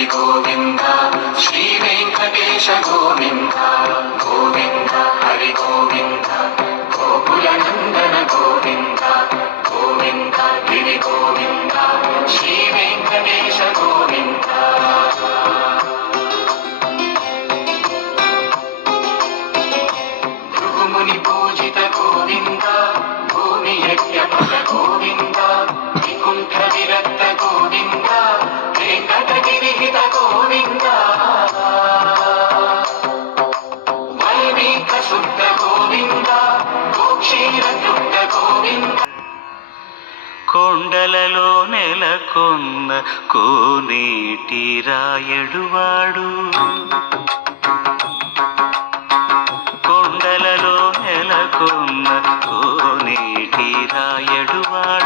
హరి గోవింద శ్రీ వెంకటేశ గోవింద గోవింద హరి గోవింద గోకుల నందన గోవింద గోవింద గిరి గోవింద శ్రీ వెంకటేశ గోవింద భృగుముని పూజిత గోవింద భూమి యజ్ఞ ఫల గోవింద వికుంఠ విరక్త గోవింద వెంకటగిరిహిత గోవింద వైదిక శుద్ధ గోవింద గోక్షీరతృప్త గోవింద కొండలలో నెలకొన్న కోనేటి రాయడువాడు కొండలలో నెలకొన్న కోనేటి రాయడువాడు